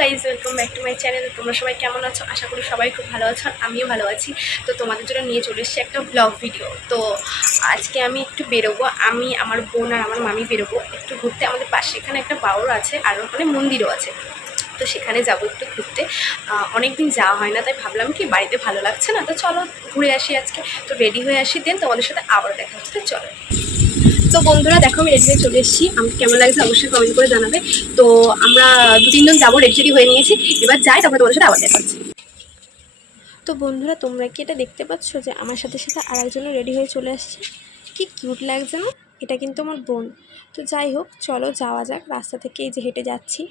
Guys welcome back to my channel. তোমরা সবাই কেমন আছো? আশা করি সবাই খুব ভালো আছো, আমিও ভালো আছি। তো তোমাদের জন্য নিয়ে চলে এসেছি একটা ব্লগ ভিডিও। তো আজকে আমি একটু বেরোবো, আমি আমার বোন আর আমার মামি বেরোবো একটু ঘুরতে। আমাদের পাশে এখানে একটা বাউর আছে আর ওখানে মন্দিরও আছে, তো সেখানে যাবো একটু ঘুরতে। অনেক দিন যাওয়া হয় না, তাই ভাবলাম কি বাড়িতে ভালো লাগছে না, তো চলো ঘুরে আসি আজকে। তো রেডি হয়ে আসি, দেন তোমাদের সাথে আবার দেখা হচ্ছে। তো চলো। তো বন্ধুরা দেখো, আমি রেডি হয়ে চলে এসেছি। আমাকে কেমন লাগছে অবশ্যই কমেন্ট করে জানাবে। তো আমরা 2-3 জন যাবো, রেডি হয়ে নিয়েছি, এবার যাই, তারপরে তোমাদের সাথে আবার দেখা হচ্ছে। তো বন্ধুরা তোমরা কি এটা দেখতে পাচ্ছ যে আমার সাথে সাথে আর একজনও রেডি হয়ে চলে আসছে? কি কিউট লাগছে না? এটা কিন্তু আমার বোন। তো যাই হোক, চলো যাওয়া যাক। রাস্তা থেকে এই যে হেঁটে যাচ্ছি।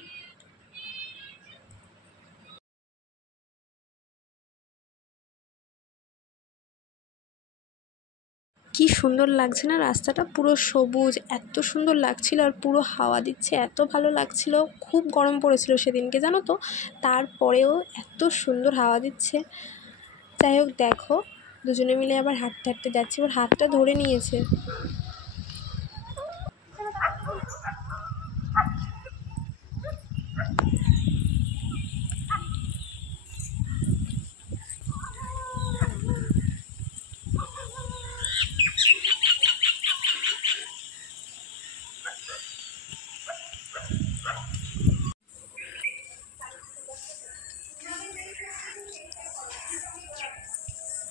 কি সুন্দর লাগছে না রাস্তাটা, পুরো সবুজ, এত সুন্দর লাগছিল। আর পুরো হাওয়া দিচ্ছে, এত ভালো লাগছিল। খুব গরম পড়েছিল সেদিনকে, জানো তো, তারপরেও এত সুন্দর হাওয়া দিচ্ছে। যাই হোক দেখো, দুজনে মিলে আবার হাঁটতে হাঁটতে যাচ্ছি। ওর হাতটা ধরে নিয়েছে।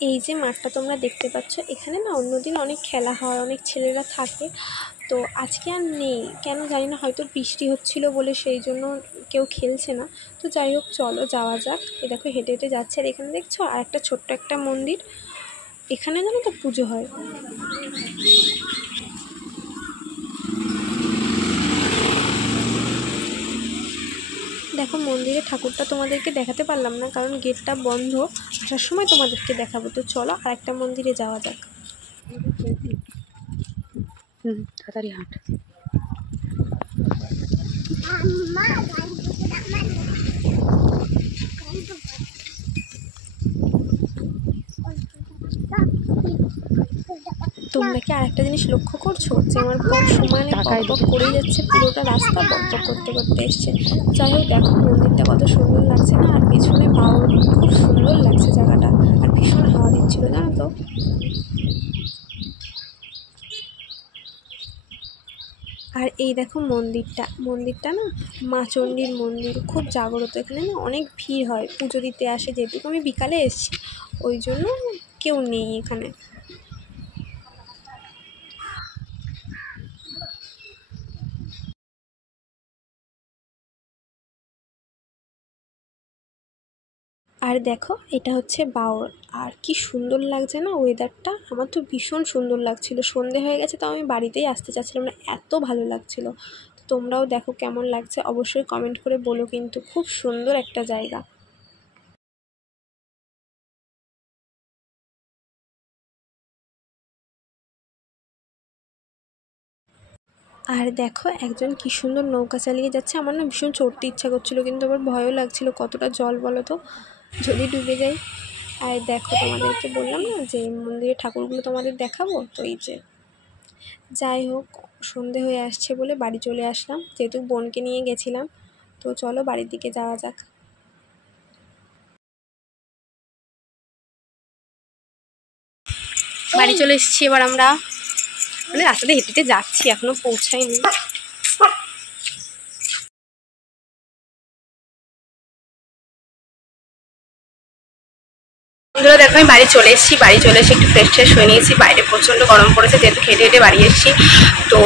এই যে মাঠটা তোমরা দেখতে পাচ্ছ, এখানে না অন্যদিন অনেক খেলা হয়, অনেক ছেলেরা থাকে। তো আজকে আর নেই, কেন জানি না, হয়তো বৃষ্টি হচ্ছিল বলে সেই জন্য কেউ খেলছে না। তো যাই হোক চলো যাওয়া যাক। এ দেখো হেঁটে হেঁটে যাচ্ছে। আর এখানে দেখছো আর একটা ছোট্ট একটা মন্দির, এখানে জানো তো পুজো হয়। দেখো মন্দিরের ঠাকুরটা তোমাদেরকে দেখাতে পারলাম না, কারণ গেটটা বন্ধ। আসার সময় তোমাদেরকে দেখাবো। তো চলো আর একটা মন্দিরে যাওয়া যাক। তাড়াতাড়ি হাঁট। তোমরা কি আরেকটা জিনিস লক্ষ্য করছো যে আমার বোন সমানে বক করেই যাচ্ছে, পুরোটা রাস্তা বক করতে করতে এসছে। যাই হোক দেখো মন্দিরটা কত সুন্দর লাগছে না, আর পেছনে বাউল, খুব সুন্দর লাগছে জায়গাটা। আর ভীষণ হাওয়া দিচ্ছিল, জানো তো। আর এই দেখো মন্দিরটা না মা চণ্ডীর মন্দির, খুব জাগ্রত। এখানে না অনেক ভিড় হয়, পুজো দিতে আসে। যেহেতু আমি বিকালে এসেছি, ওই জন্য কেউ নেই এখানে। আর দেখো এটা হচ্ছে বাউল। আর কি সুন্দর লাগছে না ওয়েদারটা, আমার তো ভীষণ সুন্দর লাগছিল। সন্ধে হয়ে গেছে, তো আমি বাড়িতেই আসতে চাচ্ছিলাম না, এত ভালো লাগছিল। তো তোমরাও দেখো কেমন লাগছে, অবশ্যই কমেন্ট করে বলো কিন্তু। খুব সুন্দর একটা জায়গা। আর দেখো একজন কি সুন্দর নৌকা চালিয়ে যাচ্ছে। আমার না ভীষণ চড়তে ইচ্ছা করছিল, কিন্তু আবার ভয়ও লাগছিল, কতটা জল বলো তো, যদি ডুবে যাই। আর দেখো তোমাদেরকে বললাম না যে মন্দিরের ঠাকুরগুলো তোমাদের দেখাবো। তো এই যে, যাই হোক সন্ধে হয়ে আসছে বলে বাড়ি চলে আসলাম, যেহেতু বোনকে নিয়ে গেছিলাম। তো চলো বাড়ির দিকে যাওয়া যাক। বাড়ি চলে এসেছি এবার আমরা, মানে রাস্তাতে হেঁটে হেঁটে যাচ্ছি, এখনো পৌঁছাইনি। বন্ধুরা দেখো আমি বাড়ি চলে এসেছি। বাড়ি চলে এসে একটু ফ্রেশ ট্রেশ হয়ে নিয়েছি। বাইরে প্রচণ্ড গরম পড়েছে, যেহেতু হেঁটে হেঁটে বাড়ি এসেছি। তো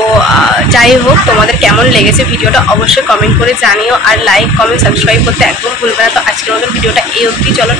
যাই হোক, তোমাদের কেমন লেগেছে ভিডিওটা অবশ্যই কমেন্ট করে জানিও। আর লাইক কমেন্ট সাবস্ক্রাইব করতে একদম ভুলবে না। তো আজকের মতো ভিডিওটা এই অবধি, চলো।